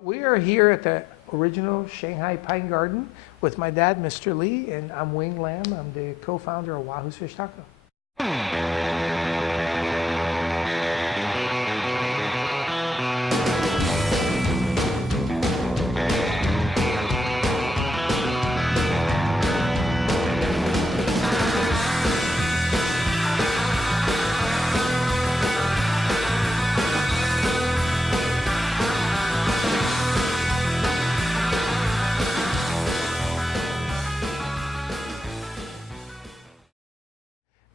We are here at the original Shanghai Pine Garden with my dad, Mr. Lee, and I'm Wing Lam. I'm the co-founder of Wahoo's Fish Taco.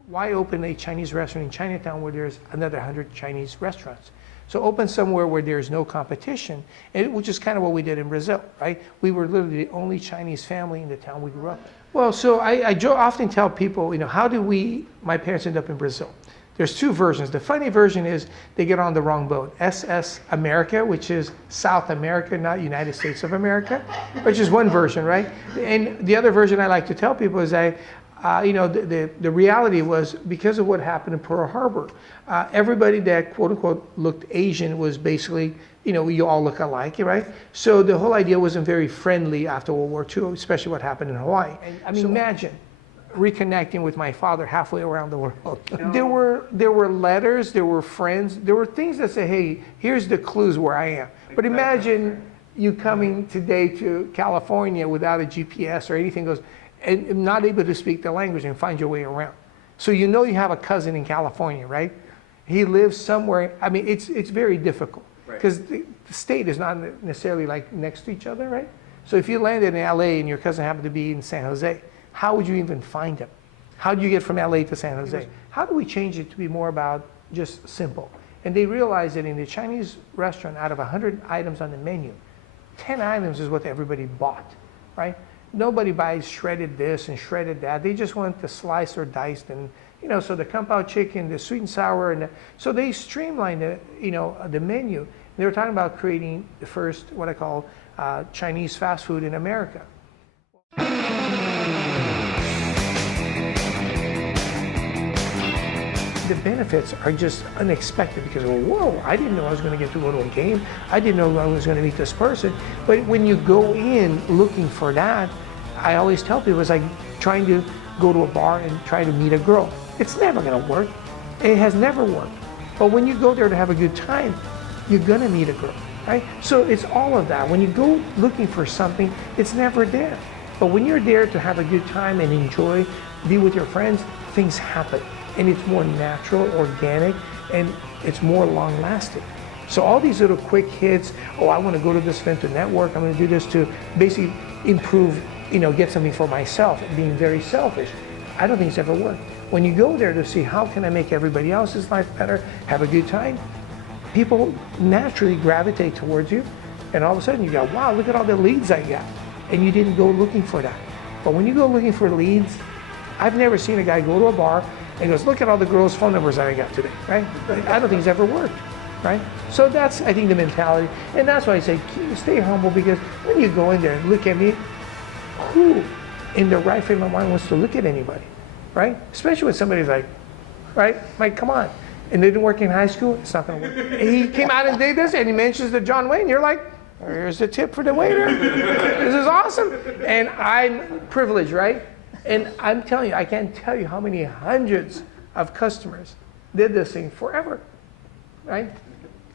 Why open a Chinese restaurant in Chinatown where there's another 100 Chinese restaurants? So open somewhere where there's no competition, which is kind of what we did in Brazil, right? We were literally the only Chinese family in the town we grew up in. Well, so I often tell people, how did my parents end up in Brazil? There's two versions. The funny version is they get on the wrong boat. SS America, which is South America, not United States of America, which is one version, right? And the other version I like to tell people is the reality was because of what happened in Pearl Harbor, everybody that quote unquote looked Asian was basically, you all look alike, right? So the whole idea wasn't very friendly after World War II, especially what happened in Hawaii. And imagine reconnecting with my father halfway around the world. There were letters, there were friends, there were things that say, hey, here's the clues where I am. But imagine you coming today to California without a GPS or anything goes, and not able to speak the language and find your way around. So you have a cousin in California, right? He lives somewhere. I mean, it's very difficult because the state is not necessarily like next to each other, right? So if you landed in LA and your cousin happened to be in San Jose, how would you even find him? How do you get from LA to San Jose? How do we change it to be more about just simple? And they realized that in the Chinese restaurant, out of 100 items on the menu, 10 items is what everybody bought, right? Nobody buys shredded this and shredded that. They just want the sliced or diced, and so the kung pao chicken, the sweet and sour, and so they streamlined the menu. They were talking about creating the first what I call Chinese fast food in America. The benefits are just unexpected because, whoa, I didn't know I was going to get to go to a game. I didn't know I was going to meet this person. But when you go in looking for that, I always tell people it's like trying to go to a bar and try to meet a girl. It's never going to work. It has never worked. But when you go there to have a good time, you're going to meet a girl, right? So it's all of that. When you go looking for something, it's never there. But when you're there to have a good time and enjoy, be with your friends, things happen. And it's more natural, organic, and it's more long-lasting. So all these little quick hits, I want to go to this event to network, I'm going to do this to basically improve, get something for myself, being very selfish. I don't think it's ever worked. When you go there to see how can I make everybody else's life better, have a good time, people naturally gravitate towards you, and all of a sudden you go, wow, look at all the leads I got. And you didn't go looking for that. But when you go looking for leads, I've never seen a guy go to a bar and goes, look at all the girls' phone numbers that I got today, right? I don't think it's ever worked, right? So that's, I think, the mentality. And that's why I say, stay humble, because when you go in there and look at me, who in their right frame of mind wants to look at anybody, right? Especially when somebody's like, right? Like, come on. And they didn't work in high school, it's not gonna work. And he came out and did this, and he mentions the John Wayne, you're like, here's the tip for the waiter. This is awesome. And I'm privileged, right? And I'm telling you, I can't tell you how many hundreds of customers did this thing forever, right?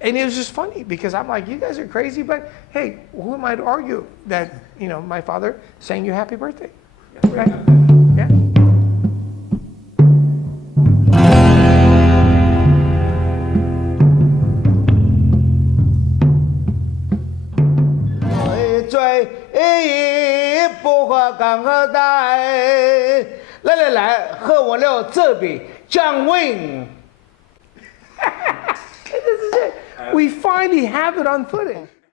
And it was just funny because I'm like, you guys are crazy, but hey, who am I to argue that, my father sang you happy birthday, right? Yeah.来，喝我了这杯John Wayne. This is it. We finally have it on footage.